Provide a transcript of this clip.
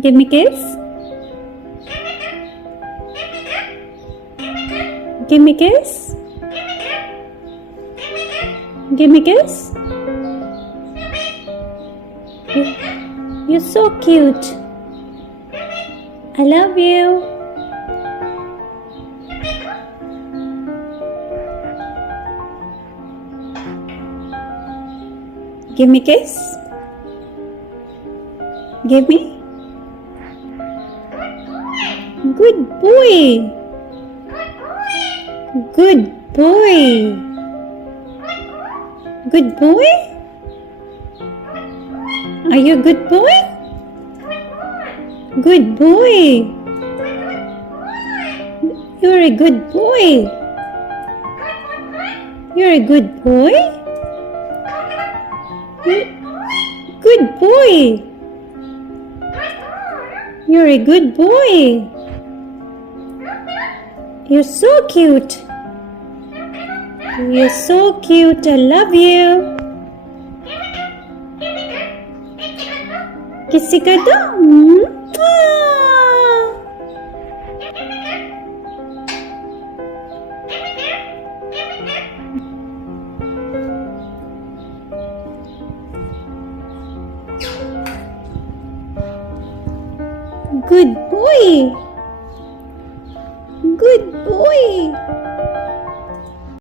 Give me kiss. Give me kiss. Give me kiss. You're so cute. I love you. Give me kiss. Give me. Good boy. Good boy. Good boy? Are you a good boy? Good boy. You're a good boy. You're a good boy. Good boy. You're a good boy. You're so cute. You're so cute. I love you. Kissy ka daw. Good boy. Good boy.